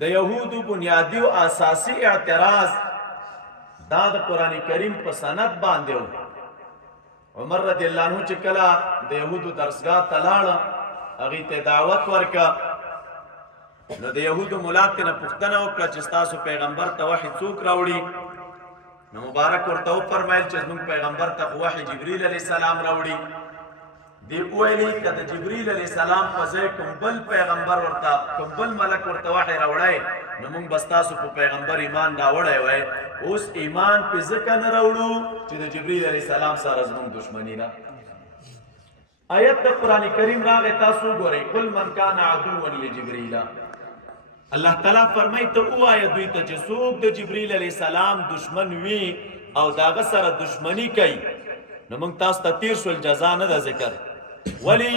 د يهودو بنیادی او اساسی اعتراض دا د قران کریم په سند باندې و. عمر رضی الله عنه چې کله د يهودو درسګاه ته لاړ هغه ته دعوت ورکا نو د يهودو مولا ته پوښتنه وکړه چې تاسو پیغمبر ته وحی څوک راوړي؟ نو مبارک ورته فرمایل چې موږ پیغمبر ته وحی جبرئیل علیه السلام راوړي. دی ویلي کله جبرئیل علیه السلام په ځای کوم بل پیغمبر ورته کوم بل ملک ورته وحی راوړی نو موږ بس تاسو په پیغمبر ایمان راوړی وای. اوس ایمان په ځکه نه راوړو چې د جبرئیل علیه السلام سره زموږ دښمنی نه. آیت د قران کریم راغی تاسو ګورئ قل من کان عدوا لجبرئیل. الله تعالی فرمایي ته وایه دوی ته چې څوک د جبرئیل علیه السلام دشمن وي او داغه سره دشمنی کوي نو موږ تاسو ته تیر شول جزا نه ده ذکر. ولی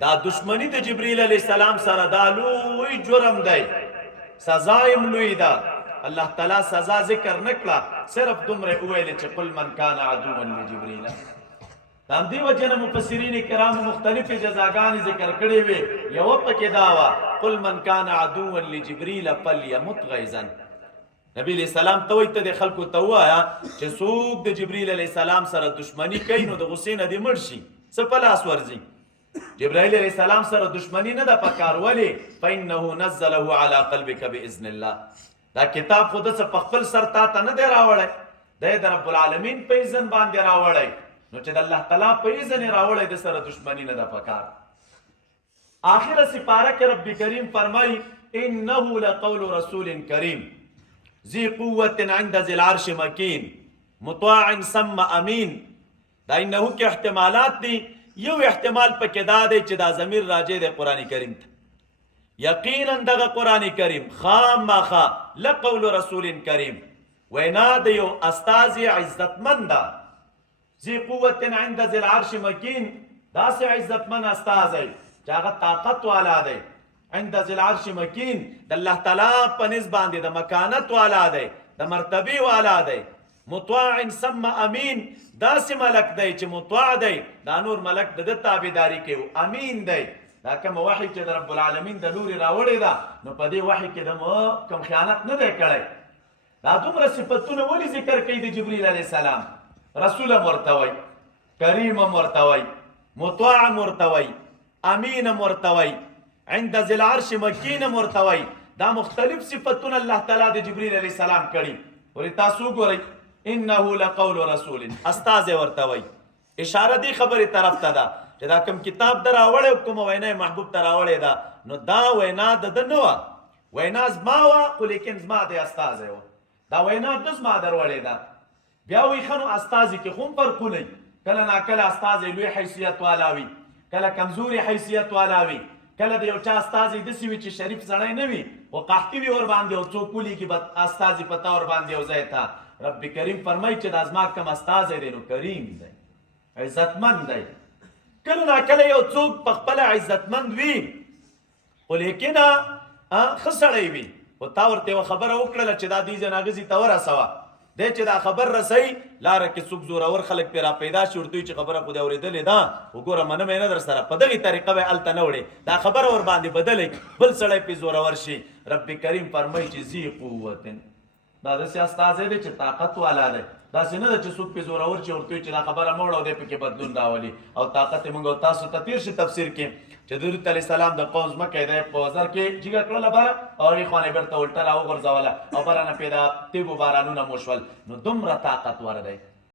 دا دشمنی د جبرئیل علیه السلام سره دا لوی جرم دی، سزا یې لوی ده. الله تعالی سزا ذکر نکړه، صرف دومره وویل چې قل من کان عدوا لجبرئیل. هم دی وجنه مفسرین کرام مختلفه جزاګانې ذکر کړې وي. یو پکې دا وا قل من کان عدوا لجبرئیل فلیمت غیظا. نبی علیہ السلام ته وایي ته د خلکو ته وایا چې څوک د جبرئیل علیہ السلام سره دشمنی کوي نو د غصې نه دې مړ شي، څه په لاس ورځي. جبرائیل علیہ السلام سره دشمنی نه ده پکار، ولی فإنه نزله على قلبك بإذن الله. دا کتاب خود څه په خپل سر تا ته نه دی راوړی، دی د رب العالمین په اذن باندې راوړی. نو چې د الله تعالی په اذن راوړی د سره دشمنی نه ده پکار. آخر سپاره کې رب کریم فرمای انه لقول رسول کریم ذی قوة عند ذی العرش مکین مطاع ثم امین. دا انه کې احتمالات دي. یو احتمال پکې دا دی چې دا ضمیر راجع دی قران کریم ته. یقینا دغه قران کریم خامخا لقول رسول کریم وینا د یو استاذ عزتمند ده. ذی قوة عند ذی العرش مکین، داسې عزتمند استاذ دی چې هغه طاقت والا دی. عند ذی العرش مکین، د الله تعالی په نسبت باندې د مکانت والا دی، د مرتبه والا دی. مطاع ثم امین، داسې ملک دی چې مطاع دی، دا نور ملک د تابعداري کوي، امین دی. دا کوم وحی چې د رب العالمین د لوري راوړی ده نو په دې وحی کې د کوم خیانت نه دی کړی. دا دومره صفتونه ولې ذکر کوي د جبرئیل علیه السلام؟ رسول مرتوی، کریم مرتوی، مطاع مرتوی، امین مرتوی، عند ذی العرش مکین مرتوی. دا مختلف صفتونه الله تعالی د جبرئیل علیه السلام کړي. ورې تاسو ګورئ انه لقول رسول، استاذ ورتوی. اشاره دی خبره طرف ته ده چې دا کوم کتاب دراوړې کوم وینا محبوب دراوړې ده نو دا وینا د نه و، وینا زما و خو لیکن زما د استاذ و. دا وینا د زما دروړې ده. بیا وی خنو استاذ کې خون فرقونه، کله نا کله استاذ لوی حیثیت والا وي، کله کمزوري حیثیت والا وي، کله د یو چا استاذ د سوي چې شریف سړی نه وي او قحطي وي ور باندې او څوک ولي کې استاذ پتا ور باندې او زیتا. رب کریم فرمایي چې د ازما کم استاذ دی نو کریم دی، عزتمند دی. کله نا کله یو څوک په خپل عزتمند وي خو لیکن خسړی وي او تا ورته خبره وکړه چې دا دې جناغزي تور اسوا دی چې دا خبر رسي لاره کې څوک زورور خلک پیرا پیدا شي ورته چې خبره خو دې اورېدلې ده وګوره منم نه در سره په دغه طریقه به الته نه وړي دا خبره ور باندې بدلې بل سړی په زورور شي. رب کریم فرمایي چې ذی قوت، دا د سیاست دی چې طاقت والا دی. دا څنګه د چې څوک په زورور چې ورته چې دا خبره موړ او د پکې بدلون راولي او طاقت موږ تاسو ته تیر شي تفسیر کې چې درود علی السلام د قوم مکه دی په وزر کې جګه کړل بار او یې خانه برته ولټه راو غرزواله او برانه پیدا تیبو بارانونه موشول نو دومره طاقت ور دی.